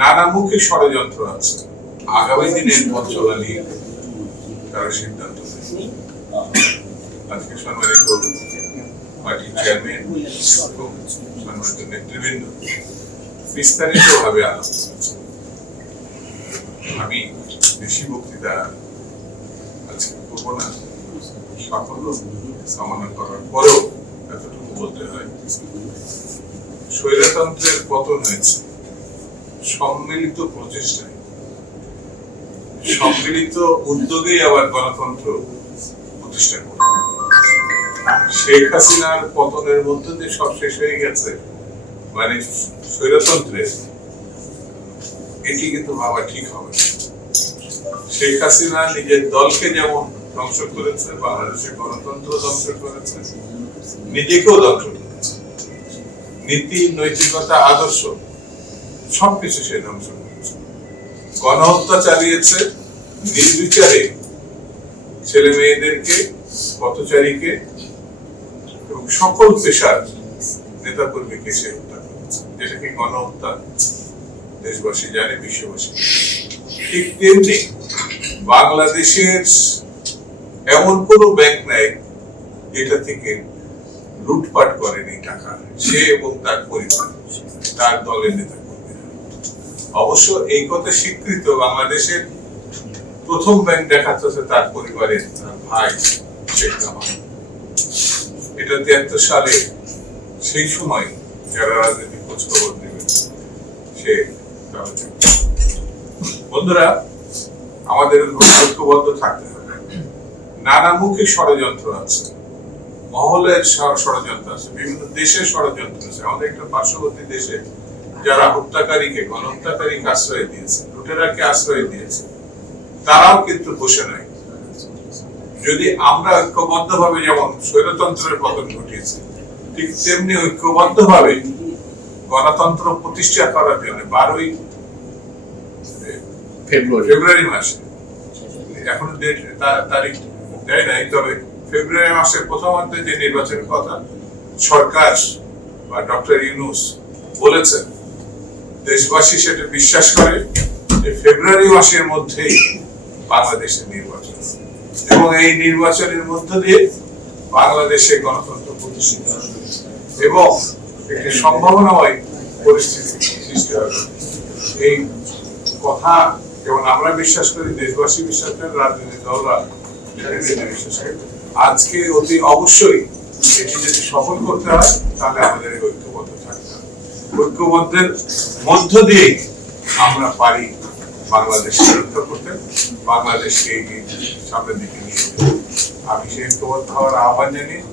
নানামুখী ষড়যন্ত্র আছে। আগামী দিনের পথ চলা নিয়ে তারা সিদ্ধান্ত আজকে সম্মানিত চেয়ারম্যান সম্মানিত নেতৃবৃন্দ আলোচনা আমি বেশি বক্তৃতা আজকে করব না। সাফল্য কামনা করার পরেও এতটুকু বলতে হয় স্বৈরতন্ত্রের পতন হয়েছে। সম্মিলিত প্রচেষ্টায়। সম্মিলিত উদ্যোগেই আবার গণতন্ত্র প্রতিষ্ঠা হবে। শেখ হাসিনার পতনের মধ্যে দিয়ে সব শেষ হয়ে গেছে মানে স্বৈরতন্ত্রের এটি কিন্তু ভাবা ঠিক হবে শেখ হাসিনা নিজের দলকে যেমন ধ্বংস করেছে, বাংলাদেশের গণতন্ত্র ধ্বংস করেছে, নিজেকেও ধ্বংস করেছে। নীতি, নৈতিকতা, আদর্শ সবকিছু সে ধ্বংস করেছে। গণহত্যা চালিয়েছে নির্বিচারে ছেলে মেয়েদেরকে, পথচারীকে এবং সকল পেশার নেতা কর্মীকে সে হত্যা করেছে, যেটাকে গণহত্যা দেশবাসী জানে, বিশ্ববাসী ঠিক তেমনি বাংলাদেশের এমন কোন ব্যাংক নাই যেটা থেকে লুটপাট করেনি টাকা, সে এবং তার পরিবার, তার দলের নেতা অবশ্য এই কথা স্বীকৃত বাংলাদেশের প্রথম ব্যাংক দেখাচ্ছে তার পরিবারের তার ভাই, শেখ কামাল এটা তিয়াত্তর সালে, সেই সময় যারা রাজনৈতিক খোঁজখবর নেবেন সে বন্ধুরা, আমাদের ঐক্যবদ্ধ থাকতে হবে। নানামুখী ষড়যন্ত্র আছে, মহলের ষড়যন্ত্র আছে, বিভিন্ন দেশের ষড়যন্ত্র আছে। আমাদের একটা পার্শ্ববর্তী দেশে যারা হত্যাকারীকে গণহত্যাকারীকে আশ্রয় দিয়েছে লুটেরাকে আশ্রয় দিয়েছে তারাও কিন্তু বসে নাই। যদি আমরা ঐক্যবদ্ধ ভাবে যেমন স্বৈরতন্ত্রের পতন ঘটিয়েছি ঠিক তেমনি ঐক্যবদ্ধ ভাবে গণতন্ত্র প্রতিষ্ঠা করার জন্য বারোই ফেব্রুয়ারি। ফেব্রুয়ারি মাসে এখন তারিখ দেয় নাই তবে ফেব্রুয়ারি মাসের প্রথমার্ধে যে নির্বাচনের কথা সরকার বা ডক্টর ইউনুস বলেছেন দেশবাসী সেটা বিশ্বাস করে যে ফেব্রুয়ারি মাসের মধ্যেই বাংলাদেশের নির্বাচন এবং এই নির্বাচনের মধ্য দিয়ে বাংলাদেশে গণতন্ত্র প্রতিষ্ঠিত এবং একটি সম্ভাবনাময় পরিস্থিতি সৃষ্টি হবে। এই কথা যেমন আমরা বিশ্বাস করি, দেশবাসী বিশ্বাস করে রাজনৈতিক দলরা বিশ্বাস করে আজকে অতি অবশ্যই এটি যদি সফল করতে হয়, তাহলে আমাদের হবে ঐক্যবদ্ধের মধ্য দিয়ে আমরা পারি বাংলাদেশ রক্ষা করতে। বাংলাদেশকে এগিয়ে সামনের দিকে নিয়ে যেতে। আমি সেই ঐক্যবদ্ধ হওয়ার আহ্বান জানিয়ে